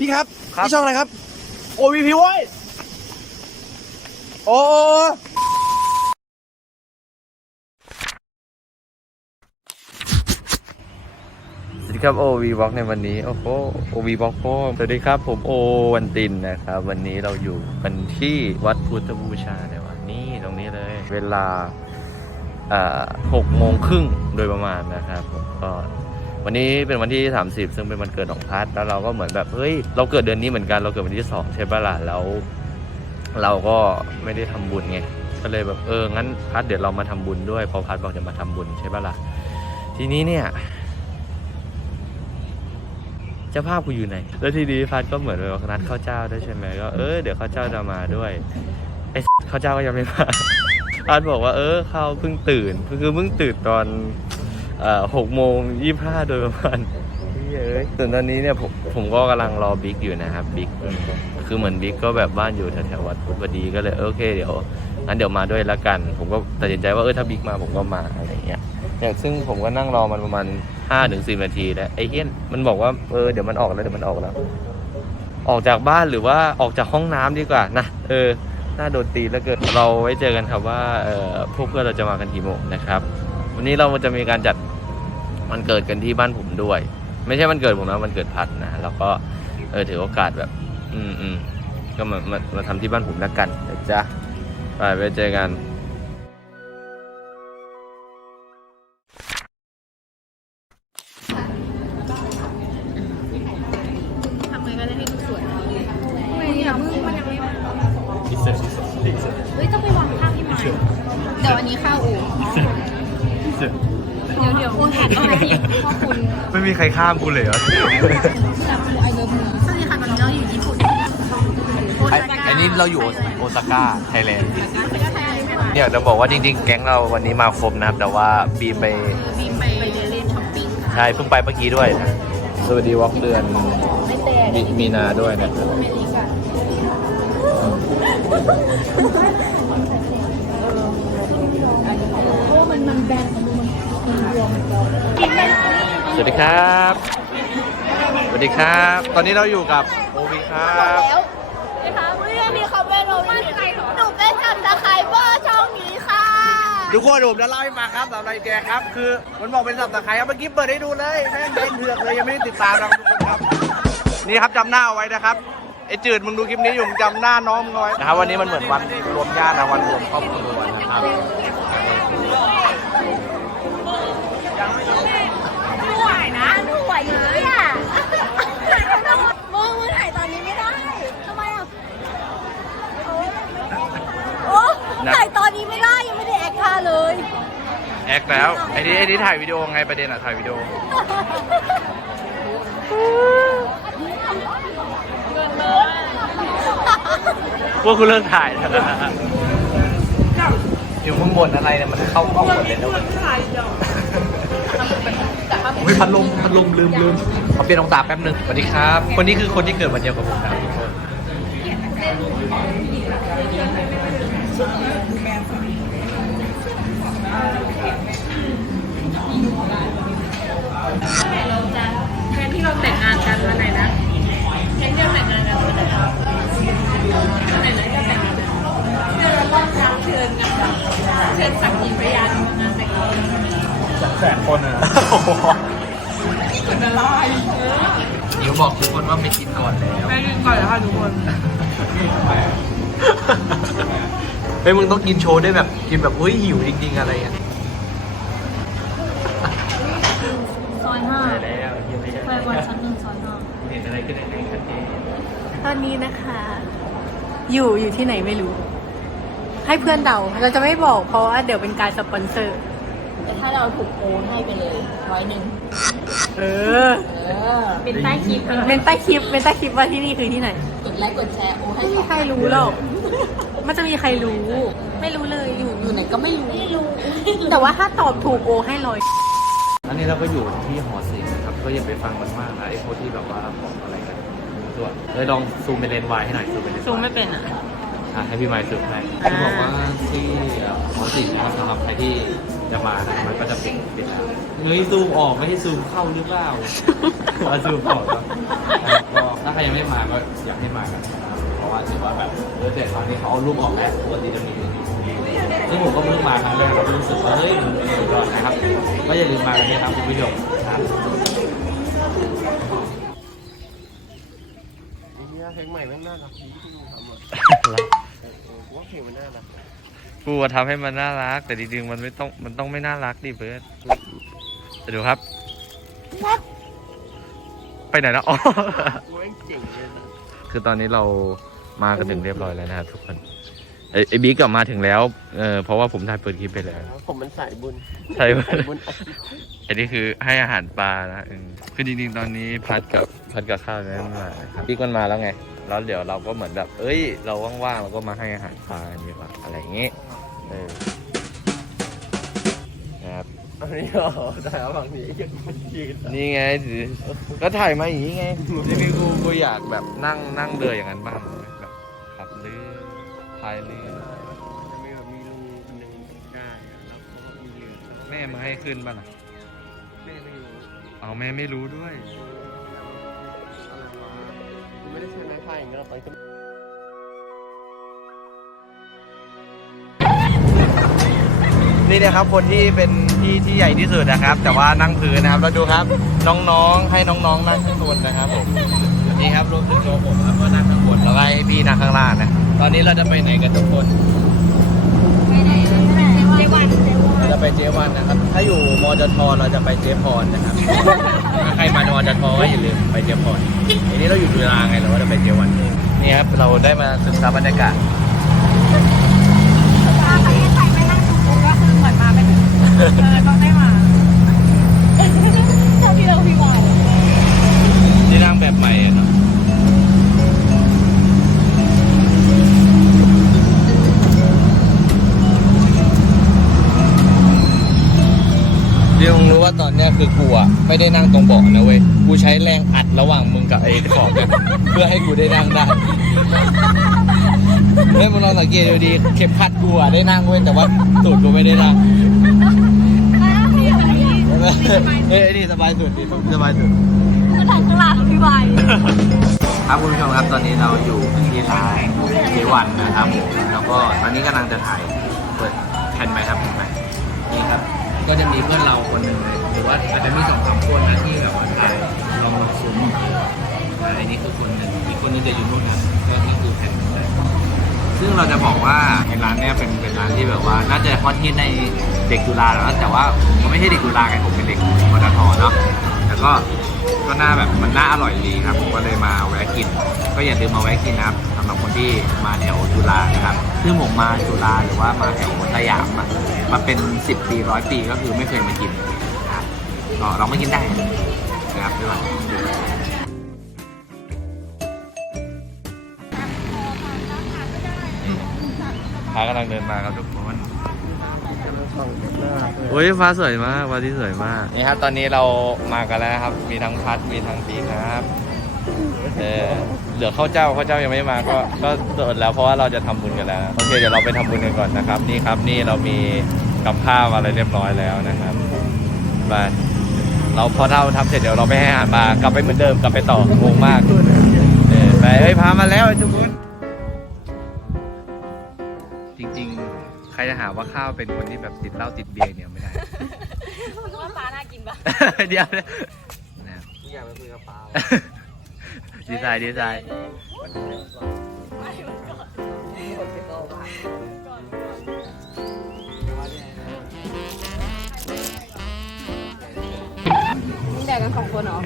พี่ครับครับ พี่ช่องอะไรครับ โอวีพีเว้ยโอ้สวัสดีครับโอวีบ็อกในวันนี้โอ้โหโอวีบ็อกพ่อสวัสดีครับ ผมโอวันตินนะครับ วันนี้เราอยู่กันที่วัดพุทธบูชาในวันนี้ตรงนี้เลย เวลาอ่าหกโมงครึ่งโดยประมาณนะครับผมก็ วันนี้เป็นวันที่ 30 ซึ่งเป็นวันเกิดของพัทแล้วเราก็เหมือนแบบเฮ้ยเราเกิดเดือนนี้เหมือนกันเราเกิดวันที่สองใช่ปะล่ะแล้วเราก็ไม่ได้ทำบุญไงก็เลยแบบเอองั้นพัทเดี๋ยวเรามาทำบุญด้วยพอพัทบอกจะมาทำบุญใช่ปะล่ะทีนี้เนี่ยเจ้าภาพกูอยู่ไหน แล้วทีนี้พัดก็เหมือนแบบนัดข้าวเจ้าด้วยใช่ไหมก็เออเดี๋ยวข้าวเจ้าจะมาด้วยไอ้ข้าวเจ้าก็ยังไม่มาพัดบอกว่าเออเขาเพิ่งตื่นคือเพิ่งตื่นตอน หกโมงยี่ห้าโดยประมาณเฮ้ยเอ้ยส่วนตอนนี้เนี่ยผมผมก็กำลังรอบิ๊กอยู่นะครับบิ๊กอืมคือเหมือนบิ๊กก็แบบบ้านอยู่แถวๆวัดพุทธบดีก็เลยเออโอเค เดี๋ยวงั้นเดี๋ยวมาด้วยละกัน ผมก็ตัดสินใจว่าเออถ้าบิ๊กมาผมก็มาอะไรเงี้ยเนี่ยซึ่งผมก็นั่งรอมันประมาณห้าถึงสินาทีแล้วไอ้เฮี้ยนมันบอกว่าเออเดี๋ยวมันออกแล้วเดี๋ยวมันออกแล้ว ออกจากบ้านหรือว่าออกจากห้องน้ำดีกว่านะเออน่าโดนตีแล้วเกิดเราไว้เจอกันครับว่าเออพวกเพื่อนเราจะมากันกี่โมงนะครับ วันนี้เราจะมีการจัดมันเกิดกันที่บ้านผมด้วย ไม่ใช่มันเกิดผมนะมันเกิดพัดนะแล้วก็เออถือโอกาสแบบ อืมอืมก็มามามาทำที่บ้านผมแล้วกันนะจ๊ะไปไว้เจอกัน ยวเดี๋ยวคุณหันมาที่พ่อคุณไม่มีใครข้ามกูเลยเหรอจับมือไอเลิฟมือสวัสดีค่ะตอนนี้เราอยู่ญี่ปุ่นโอซาก้าอันนี้เราอยู่โอซาก้าไทยแลนด์ไทยแลนด์เนี่ยจะบอกว่าจริง ๆ แก๊งเราวันนี้มาครบนะครับ แต่ว่าบีมไปบีมไปไปเดินเล่นช้อปปิ้งค่ะใช่เพิ่งไปเมื่อกี้ด้วยนะสวัสดีวอล์กเดือนไม่แต่มิมีนาด้วยนะอเมริกาเพราะว่ามันมันแบนมันดูมันมันรวมมันกินไป ส วัสดีครับ สวัสดีครับ ตอนนี้เราอยู่กับโอวีครับแล้วนะคะเมื่อมีคอมเมนต์มาว่าหนูเป็นจับตะไคร้เบอร์ช่องนี้ค่ะทุกคนผมจะเล่าให้ฟังครับสำหรับนายแกครับคือมันบอกเป็นสับตะไคร้ครับเมื่อกี้เปิดให้ดูเลยแม่งเป็นเถือกเลยยังไม่ได้ติดตามนะทุกคนครับนี่ครับจำหน้าเอาไว้นะครับไอ้จืดมึงดูคลิปนี้อยู่มึงจำหน้าน้องมึงเอาไว้นะครับวันนี้มันเหมือนวันรวมญาตินะวันรวมครอบครัวนะครับ ไม่ไหวนะ หนูไหวอยู่เนี่ยมึงมึงถ่ายตอนนี้ไม่ได้ทำไมอะโอ้ถ่ายตอนนี้ไม่ได้ยังไม่ได้แอคท่าเลยแอคแล้วไอ้นี่ไอ้นี่ถ่ายวิดีโอไงประเด็นอะถ่ายวิดีโอพวกคุณเลิกถ่ายแล้วนะอยู่ข้างบนอะไรเนี่ยมันเข้ากล้องหมดเลยนะเฮ้ยพัดลมพัดลมลืมลืมขอเปลี่ยนองศาแป๊บหนึงสวัสดีครับ คนนี้คือคนที่เกิดวันเดียวกับผมนะทุกคนแทนที่เราแต่งงานกันวันไหนนะแทนที่เราแต่งงาน เดี๋ยวบอกทุกคนว่าไม่กินก่อนแล้วไปกินก่อนนะคะทุกคนเฮ้ยมึงต้องกินโชว์ได้วยแบบกินแบบเฮ้ยหิวจริงๆอะไรอะซอยห้าไปแล้วเฮียไม่ได้ไปวันชั้นหนึ่งซอยห้าเห็นอะไรขึ้นในชัดเจนตอนนี้นะคะ อยู่อยู่ที่ไหนไม่รู้ ให้เพื่อนเดาเราจะไม่บอกเพราะว่าเดี๋ยวเป็นการสปอนเซอร์ แต่ถ้าเราถูกโอนให้ไปเลยร้อยหนึ่งเออ เออเป็นใต้คลิปเป็นใต้คลิปเป็นใต้คลิปว่าที่นี่คือที่ไหน กดไลค์กดแชร์โอนให้ไม่มีใครรู้หรอกมันจะมีใครรู้ ไม่รู้เลยอยู่อยู่ไหนก็ไม่รู้ไม่รู้ แต่ว่าถ้าตอบถูกโอให้ร้อยอันนี้เราก็อยู่ที่หอศิลป์นะครับ ก็อย่าไปฟังมันมากนะไอ้พวกที่แบบว่าบอกอะไรกันตัวเลยลองซูมเป็นเลนส์วายให้หน่อยซูมเป็นเลนส์ซูมไม่เป็นอะ อะให้พี่ไมค์ซูมให้อ่าเขาบอกว่าที่หอศิลป์นะครับสำหรับใครที่ จะมานะมันก็จะปิดปิดแล้วเฮ้ยซูมออกไม่ให้ซูมเข้าหรือเปล่าเอาซูมออกครับแล้วก็ถ้าใครายังไม่มาก็อยากให้มากันนะครับเพราะว่าถือว่าแบบเออแต่ตอนนี้เขาเอารูปออกแล้วปกติจะมีอยู่ซึ่งผมก็เพิ่งมาครั้งแรกเราก็รู้สึกว่าเฮ้ยมันเป็นสุดยอดนะครับก็อย่าลืมมากันนะครับคุณผู้ชมครับเพลงใหม่แม่งน่ารักดีที่มึงทำอะกูว่าเพลงมันน่ารัก กูอะทำให้มันน่ารัก แต่จริงๆมันไม่ต้องมันต้องไม่น่ารักดิเบิร์ดจะดูครับ ไปไหนแล้วอ๋อ กูแม่งเจ๋งเลยนะคือตอนนี้เรามากันถึงเรียบร้อยแล้วนะครับทุกคนไอ้ไอ้บิ๊กกลับมาถึงแล้วเออเพราะว่าผมถ่ายเปิดคลิปไปแล้วผมมันสายบุญใช่ไหม สายบุญอาชีพอันนี้คือให้อาหารปลานะเออคือจริงๆ ตอนนี้พัดกับพัดกับข้าวนั้นมาครับพี่มันมาแล้วไง แล้วเดี๋ยวเราก็เหมือนแบบ เอ้ย เราว่างๆเราก็มาให้อาหารปลากันดีกว่าอะไรอย่างงี้เออนะครับอันนี้เหรอแต่ว่าบางทียังมันยืนนี่ไงสิก็ถ่ายมาอย่างนี้ไงจริงๆกูกูอยากแบบนั่งนั่งเรืออย่างนั้นบ้างแบบขับเรือพายเรือจะมีแบบมีลุงคนหนึ่งได้อะแล้วเขาก็มีเรือแม่มาให้ขึ้นป่ะล่ะแม่ไม่รู้เอาแม่ไม่รู้ด้วย ได้ใช้ไม้พายอย่างเงี้ยตอนขึ้นนี่นะครับคนที่เป็นที่ที่ใหญ่ที่สุดนะครับ แต่ว่านั่งพื้นนะครับเราดูครับน้องๆให้น้องๆนั่งข้างบนนะครับผมนี่ครับรวมถึงตัวผมครับก็นั่งข้างบนแล้วก็ให้พี่นั่งข้างล่างนะตอนนี้เราจะไปไหนกันทุกคนไปไหนเจวันเจวัน เราจะไปเจวันนะครับถ้า อจทอจทเราจะไปเจพรนะครับ ถ้าใครมาอจทก็อย่าลืมไปเจพรทีนี้เราอยู่จุฬาไงเราก็จะไปเจวันนี่ครับเราได้มาศึกษาบรรยากาศถ้าใครใครไม่นั่งถูกก็คือเหมือนมาไม่ถึงเออต้องได้มา วมึงรู้ว่าตอนเนี้ยคือกูอะไม่ได้นั่งตรงเบาะนะเว้ย กูใช้แรงอัดระหว่างมึงกับไอ้ขอบเนี่ยเพื่อให้กูได้นั่งได้เฮ้ยมึงลองสังเกตดูดีเข็มขัดกูอะได้นั่งเว้ยแต่ว่าตูดกูไม่ได้นั่งเฮ้ยไอ้นี่สบายสุดดิสบายสุดก็ถ่ายข้างหลังพี่วายครับคุณผู้ชมครับตอนนี้เราอยู่ที่ร้านเจวันนะครับผมแล้วก็ตอนนี้กำลังจะถ่ายเปิดแผ่นไหมครับแผ่นไหมนี่ครับ ก็จะมีเพื่อนเราคนหนึ่งเลยหรือว่าอาจจะมีสองสามคนนะที่แบบว่าถ่ายลองลองซุ้มอ่าอันนี้คือคนหนึ่งอีกคนหนึงจะอยู่นู่นนะก็นี่คือแผ่นซึ่งเราจะบอกว่าในร้านเนี้ยเป็นเป็นร้านที่แบบว่า น่าจะฮอตฮิตในเด็กจุฬาแล้วแต่ว่าผมก็ไม่ใช่เด็กจุฬาไงผมเป็นเด็กมทเนาะแต่ก็ก็น่าแบบมันน่าอร่อยดีครับผมก็เลยมาแวะกิน ก็อย่าลืมมาแวะกินนะครับ ที่มาแถวจุฬานะครับ ซึ่งผมมาจุฬาหรือว่ามาแถวสยามอะมาเป็น 10 ปีร้อยปีก็คือไม่เคยมากินนะครับก็ลองมากินได้นะครับด้วยพากำลังเดินมาครับทุกคนโอ้ยฟ้าสวยมากฟ้าที่สวยมาก นี่ครับตอนนี้เรามากันแล้วครับ มีทั้งพัดมีทั้งปีครับ เออเหลือข้าวเจ้าข้าวเจ้ายังไม่มาก็ก็เดินแล้วเพราะว่าเราจะทำบุญกันแล้วโอเคเดี๋ยวเราไปทำบุญกันก่อนนะครับ นี่ครับนี่เรามีกับข้าวอะไรเรียบร้อยแล้วนะครับไปเราพอเราทำเสร็จเดี๋ยวเราไปให้อาหารมากลับไปเหมือนเดิมกลับไปต่องงมากเออไปเฮ้ยพามาแล้วทุกคนจริงๆ ใครจะหาว่าข้าวเป็นคนที่แบบติดเหล้าติดเบียร์เนี่ยไม่ได้ว่าฟ้าน่ากินปะเดี๋ยวนะนะครับอยากไปคุยกับปา ดีไซน์ดีไซน์นี่แดกกันสองคนเหรอ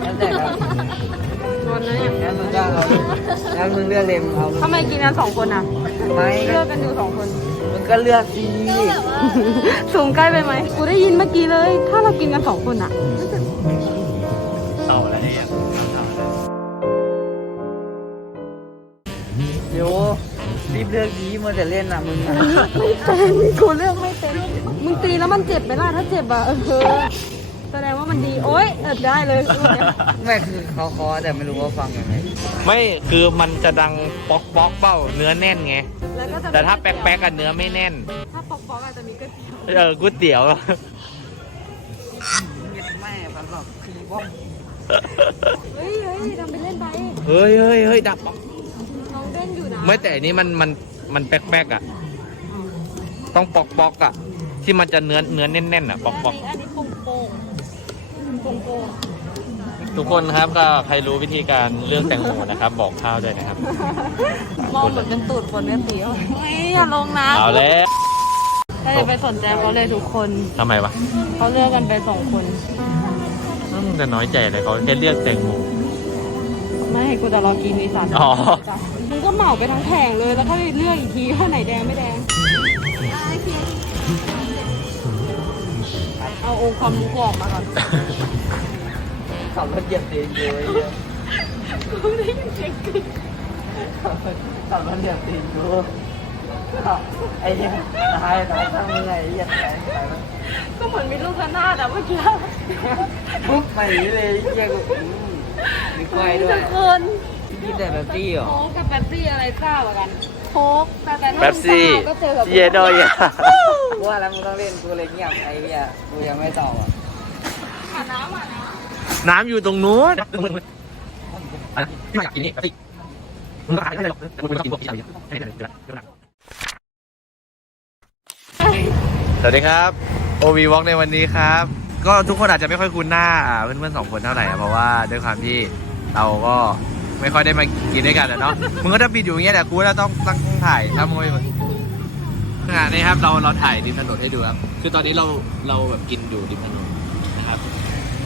แล้วแต่ครับชวนนะเนี่ยงั้นมึงก็เอางั้นมึงเลือกเลยมึงเอาทำไมกินกันสองคนอะไม่เลือกกันอยู่สองคน มึงก็เลือกสิสูงใกล้ไปไหมกูได้ยินเมื่อกี้เลย ถ้าเรากินกันสองคนอะ รีบเลือกดีมัวแต่เล่นอะมึงอะไม่เป็นกูเลือกไม่เป็น มึงตีแล้วมันเจ็บไหมล่ะถ้าเจ็บอะเออแสดงว่ามันดี โอ๊ยเออได้เลยลูกเนี่ยไม่คือเขาคอแต่ไม่รู้ว่าฟังยังไงไม่คือมันจะดังป๊อกป๊อกเป้าเนื้อแน่นไงแล้วก็จะแต่ถ้าแป๊กแป๊กกันเนื้อไม่แน่น ถ้าปอกๆอาจจะมีก๋วยเตี๋ยวเออก๋วยเตี๋ยวไม่ฟังหรอกคือว่าเฮ้ยเฮ้ยทำไปเล่นไป เฮ้ยเฮ้ยเฮ้ยดับน้องเต้นอยู่นะ ไม่แต่อันนี้มันมันมันแป๊กๆอะ ต้องปอกปอกๆอะ ที่มันจะเนื้อเนื้อแน่นๆอะปอกปอกอันนี้โป่งโป่งโป่งโป่งทุกคนครับก็ใครรู้วิธีการเลือกแตงโมนะครับ บอกข้าวด้วยนะครับมองเหมือนเป็นตูดคนเนี่ยสีเฮ้ยอย่าลงนะเอาแล้วเราจะไปสนใจเขาเลยทุกคน ทำไมวะเขาเลือกกันไปสองคนมึงจะน้อยใจเลยเขาแค่เลือกแตงโม ไม่ให้กูจะรอกินอีสานอ๋อ มึงก็เหมาไปทั้งแผงเลย แล้วก็เลือกอีกทีว่าไหนแดงไม่แดง เอาองค์ความรู้กูออกมาก่อนขับรถเหยียบตีนกูไอ้เหี้ยขับรถเหยียบตีนกูไอ้เหี้ยตายตายทำยังไงไอ้เหี้ยตายตายแล้วก็เหมือนมีลูกระนาดอะเมื่อกี้ปุ๊บไปเลยไอ้เหี้ยกูอื มมีกล้วยด้วยเกินกินแต่แบบปี้เหรอโค้กกับแป๊บซี่อะไรเจ้ากว่ากันโค้กแต่ถ้าแป๊บซี่มึงเจ้าก็เจอกับเยโดยะกูว่าแล้วมึงต้องเล่นกูเลยเงียบไอ้เหี้ยกูยังไม่ตอบอะหาน้ำหาน้น้ำอยู่ตรงนู้นไม่อยากกินนี่สิมึงก็ขายไม่ได้หรอกมึงต้องกินพวกที่อะไรสวัสดีครับ โอวีวอล์กในวันนี้ครับ ก็ทุกคนอาจจะไม่ค่อยคุ้นหน้าอ่าเพื่อนๆสองคนเท่าไหร่อะเพราะว่าด้วยความที่เราก็ไม่ค่อยได้มากินด้วยกันอะเนาะมึงก็จะปิดอยู่อย่างเงี้ยแต่กูก็ต้องตั้งกล้องถ่ายถ้ามึงไม่งานนี้ครับเราเราถ่ายริมถนนให้ดูครับ คือตอนนี้เราเราแบบกินอยู่ริมถนนนะครับ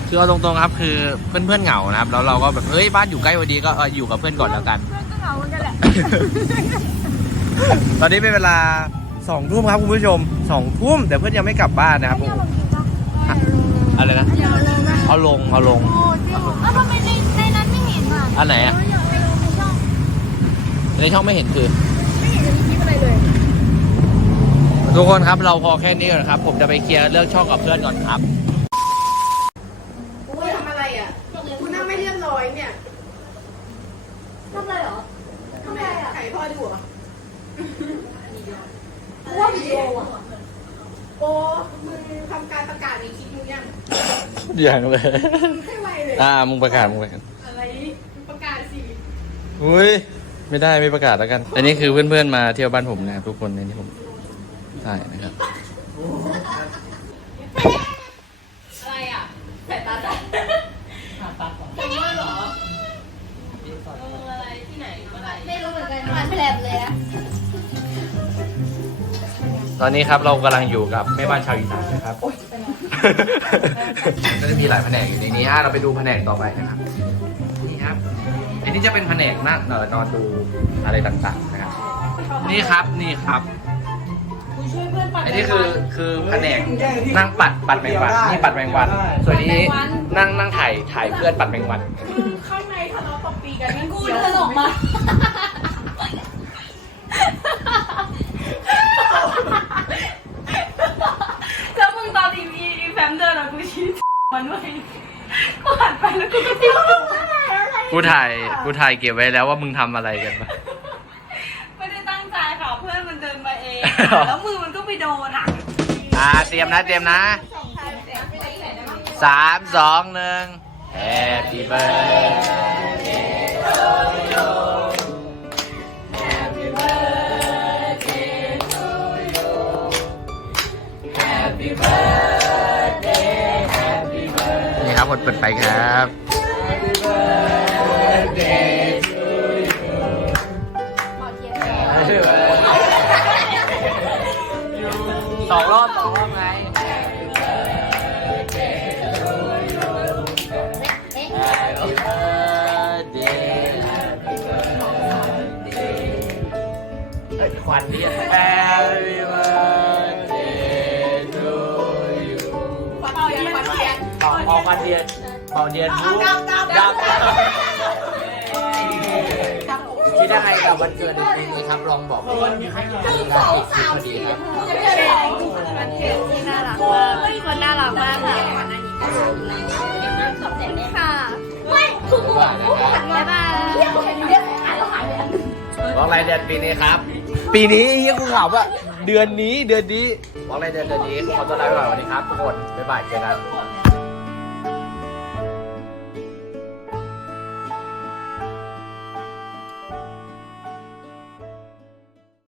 คือเอาตรงๆครับ คือเพื่อนๆเหงานะครับแล้วเราก็แบบเฮ้ยบ้านอยู่ใกล้พอดีก็เอออยู่กับเพื่อนก่อนแล้วกันำเพื่อนก็เหงาเหมือนกันแหละ ตอนนี้เป็นเวลาสองทุ่มครับคุณผู้ชมสองทุ่มแต่เพื่อนยังไม่กลับบ้านนะครับโอ้โห อะไรนะเอาลง เอาลง โอ้จริงเหรออ้าวทำไมในในนั้นไม่เห็นอะอันไหนอะเอออยากไปลงในช่องในช่องไม่เห็นคือ ไม่เห็นจะมีคลิปอะไรเลยทุกคนครับเราพอแค่นี้ก่อนครับ ผมจะไปเคลียร์เรื่องช่องกับเพื่อนก่อนครับ กูทำอะไรอะกูนั่งไม่เรียบร้อยเนี่ยทำอะไรเหรอทำอะไรอะไข่พ่อดูเหรอกูว่าวิดีโออะโอ้มึงทำการประกาศในคลิปมึงยัง อย่างเลยให้ไวเลยอ่า มึงประกาศ มึงประกาศอะไรประกาศสิอุ้ย ไม่ได้ไม่ประกาศแล้วกัน อันนี้คือเพื่อนๆมาเที่ยวบ้านผมนะครับทุกคนในที่ผมถ่ายนะครับ อะไรอะสายตาตัดจำได้เหรอเอออะไรที่ไหนเมื่อไหร่ไม่รู้เหมือนกันมันแผลบเลยอะตอนนี้ครับเรากำลังอยู่กับแม่บ้านชาวอีสานนะครับ ก็จะมีหลายแผนกอยู่ในนี้อะเราไปดูแผนกต่อไปนะครับ นี่ครับ อันนี้จะเป็นแผนกนั่งเอ่อนอนดูอะไรต่างๆนะครับ นี่ครับนี่ครับกูช่วยเพื่อนปัดอันนี้คือคือแผนกนั่งปัดปัดแมงวันนี่ปัดแมงวัน ส่วนนี้นั่งนั่งถ่ายถ่ายเพื่อนปัดแมงวัน ข้างในทะเลาะตบตีกันงั้นกูเดินออกมาแล้วมึงตอนอี อีอีแฟมเดินอะกูชี้มันด้วยกูหันไปแล้วกูก็จิ้มกูถ่ายกูถ่ายเก็บไว้แล้วว่ามึงทำอะไรกันปะ ไม่ได้ตั้งใจค่ะเพื่อนมันเดินมาเอง แล้วมือมันก็ไปโดนอะอ่าเตรียมนะเตรียมนะสามสองหนึ่ง Happy birthday Happy birthday นี่ครับกดเปิดไฟครับ Happy birthday to you Happy birthday สองรอบสองรอบไง Happy birthday to you Happy birthday Happy birthday เฮ้ยควันเนี่ย เป่าเป่าควันเทียนเป่าเทียนรู้ดับคิดยังไงกับวันเกิดในปีนี้ครับลองบอกวันมีใครอยากมีการติดคลิปพอดีครับมันเก่งที่น่ารักมากคนน่ารักมากค่ะค่ะเฮ้ยคุณครูหันมาบ้างเรียกเห็นเรียกอ่านแล้วหายไปอันบอกรายเดือนปีนี้ครับ ปีนี้เฮียกูขำอะเดือนนี้เดือนนี้บอกรายเดือนเดือนนี้ขอตัวลาไปก่อนสวัสดีครับทุกคนบ๊ายบายเจอกัน